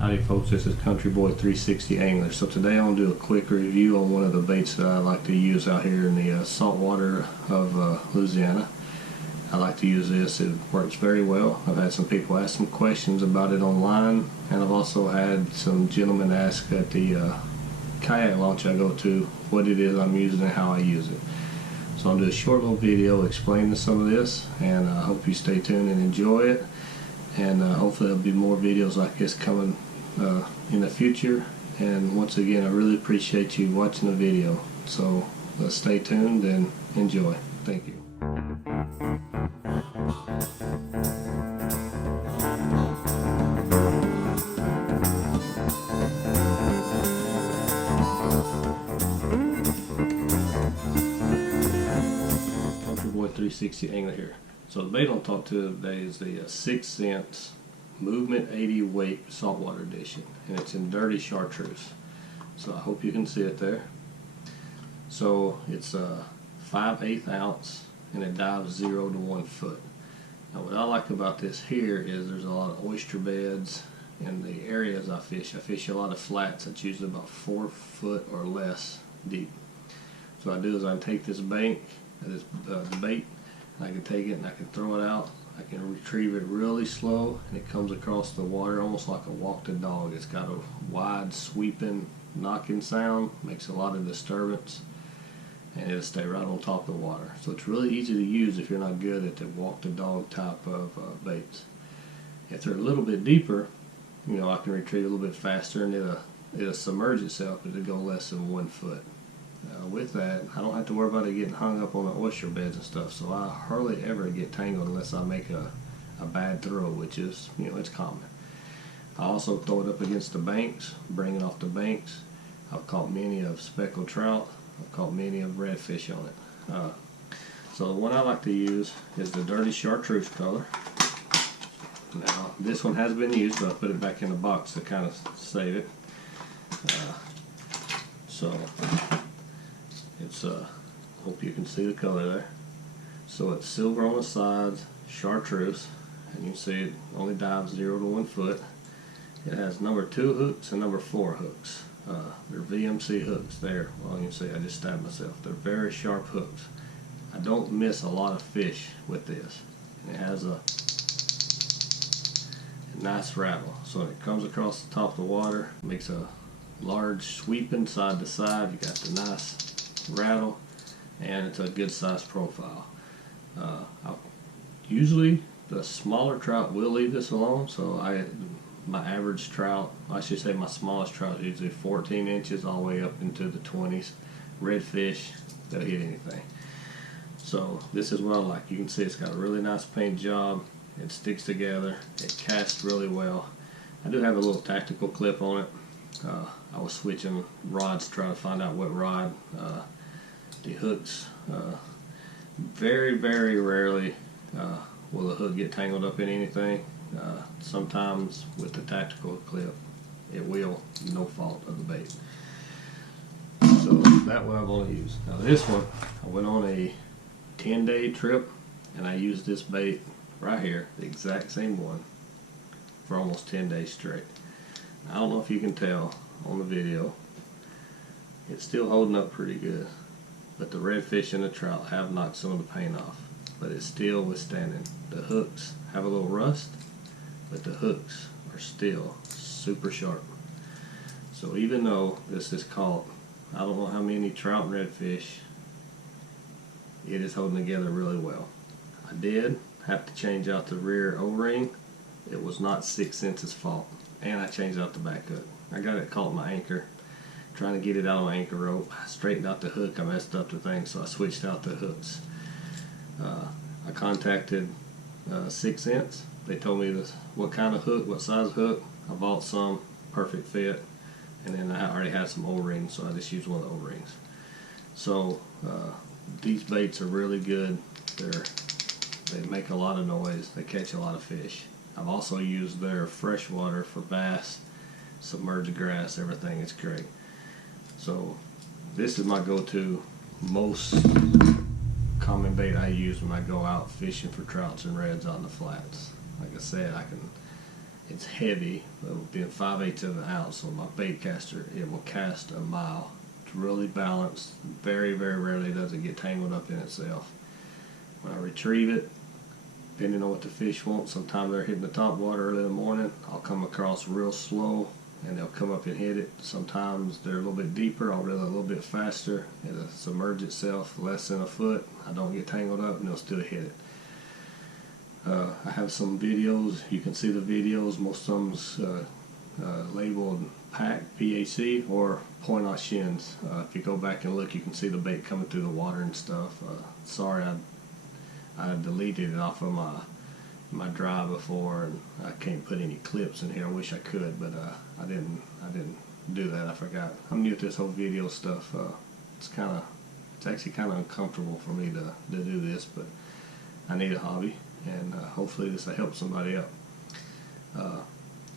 Howdy folks, this is Country Boy 360 Angler. So today I want to do a quick review on one of the baits that I like to use out here in the saltwater of Louisiana. I like to use this. It works very well. I've had some people ask some questions about it online, and I've also had some gentlemen ask at the kayak launch I go to what it is I'm using and how I use it. So I'll do a short little video explaining some of this, and I hope you stay tuned and enjoy it. And hopefully there'll be more videos like this coming in the future. And once again, I really appreciate you watching the video. So let's stay tuned and enjoy. Thank you. Country Boy 360 Angler here. So the bait I'll talk to today is the 6 cents Movement 80 weight saltwater edition, and it's in dirty chartreuse. So I hope you can see it there. So it's a 5/8 ounce and it dives 0 to 1 foot. Now what I like about this here is there's a lot of oyster beds in the areas I fish a lot of flats that's usually about 4 foot or less deep. So what I do is I take this bank, the bait, and I can take it and I can throw it out. I can retrieve it really slow, and it comes across the water almost like a walk the dog. It's got a wide sweeping knocking sound, makes a lot of disturbance, and it'll stay right on top of the water. So it's really easy to use if you're not good at the walk the dog type of baits. If they're a little bit deeper, you know, I can retrieve a little bit faster, and it'll submerge itself, but it'll go less than 1 foot. With that, I don't have to worry about it getting hung up on the oyster beds and stuff, so I hardly ever get tangled unless I make a bad throw, which is, you know, it's common. I also throw it up against the banks, bring it off the banks. I've caught many of speckled trout. I've caught many of redfish on it. So the one I like to use is the dirty chartreuse color. Now this one has been used, but I put it back in the box to kind of save it. It's hope you can see the color there. So it's silver on the sides, chartreuse, and you can see it only dives 0 to 1 foot. It has number 2 hooks and number 4 hooks. They're VMC hooks there. Well, you can see I just stabbed myself. They're very sharp hooks. I don't miss a lot of fish with this. And it has a nice rattle. So it comes across the top of the water, makes a large sweeping side to side. You got the nice rattle, and it's a good size profile. Usually the smaller trout will leave this alone, so my average trout, I should say my smallest trout, is usually 14 inches all the way up into the 20s. Redfish, they'll hit anything. So this is what I like. You can see it's got a really nice paint job. It sticks together. It casts really well. I do have a little tactical clip on it. I was switching rods to try to find out what rod. The hooks, very, very rarely will the hook get tangled up in anything. Sometimes with the tactical clip, it will, no fault of the bait. So that one I'm going to use. Now this one, I went on a 10-day trip, and I used this bait right here, the exact same one, for almost 10 days straight. I don't know if you can tell on the video, it's still holding up pretty good, but the redfish and the trout have knocked some of the paint off, but it's still withstanding. The hooks have a little rust, but the hooks are still super sharp. So even though this is caught, I don't know how many trout and redfish, it is holding together really well. I did have to change out the rear O-ring. It was not 6 cents' fault. And I changed out the back hook. I got it caught in my anchor, trying to get it out of my anchor rope. I straightened out the hook. I messed up the thing, so I switched out the hooks. I contacted 6 cents. They told me what kind of hook, what size hook. I bought some, perfect fit, and then I already had some O-rings, so I just used one of the O-rings. So these baits are really good. They make a lot of noise. They catch a lot of fish. I've also used their freshwater for bass, submerged grass, everything. It's great. So this is my go-to, most common bait I use when I go out fishing for trouts and reds on the flats. Like I said, it's heavy, being 5/8 of an ounce. So my bait caster, it will cast a mile. It's really balanced. Very, very rarely does it get tangled up in itself. When I retrieve it, depending on what the fish want, sometimes they're hitting the top water early in the morning. I'll come across real slow and they'll come up and hit it. Sometimes they're a little bit deeper. I'll reel a little bit faster. It'll submerge itself less than a foot. I don't get tangled up and they'll still hit it. I have some videos. You can see the videos. Most of them's labeled PAC, P-A-C, or point on shins. If you go back and look, you can see the bait coming through the water and stuff. Sorry, I deleted it off of my drive before, and I can't put any clips in here. I wish I could, but I didn't do that. I forgot. I'm new to this whole video stuff. It's actually kind of uncomfortable for me to do this, but I need a hobby, and hopefully this will help somebody out.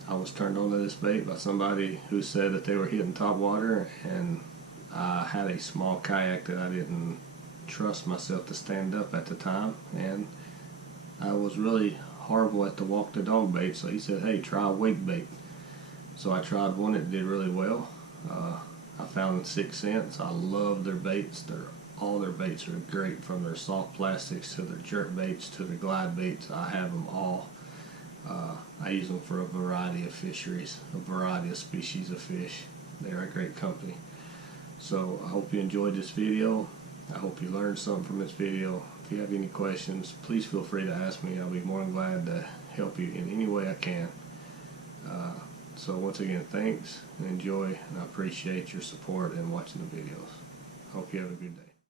I was turned on to this bait by somebody who said that they were hitting top water, and I had a small kayak that I didn't trust myself to stand up at the time, and I was really horrible at the walk the dog bait, so he said, hey, try a wake bait. So I tried one. It did really well. I found 6 cents. I love their baits. All their baits are great, from their soft plastics to their jerk baits to their glide baits. I have them all. I use them for a variety of fisheries, a variety of species of fish. They're a great company. So I hope you enjoyed this video. I hope you learned something from this video. If you have any questions, please feel free to ask me. I'll be more than glad to help you in any way I can. So once again, thanks and enjoy, and I appreciate your support and watching the videos. Hope you have a good day.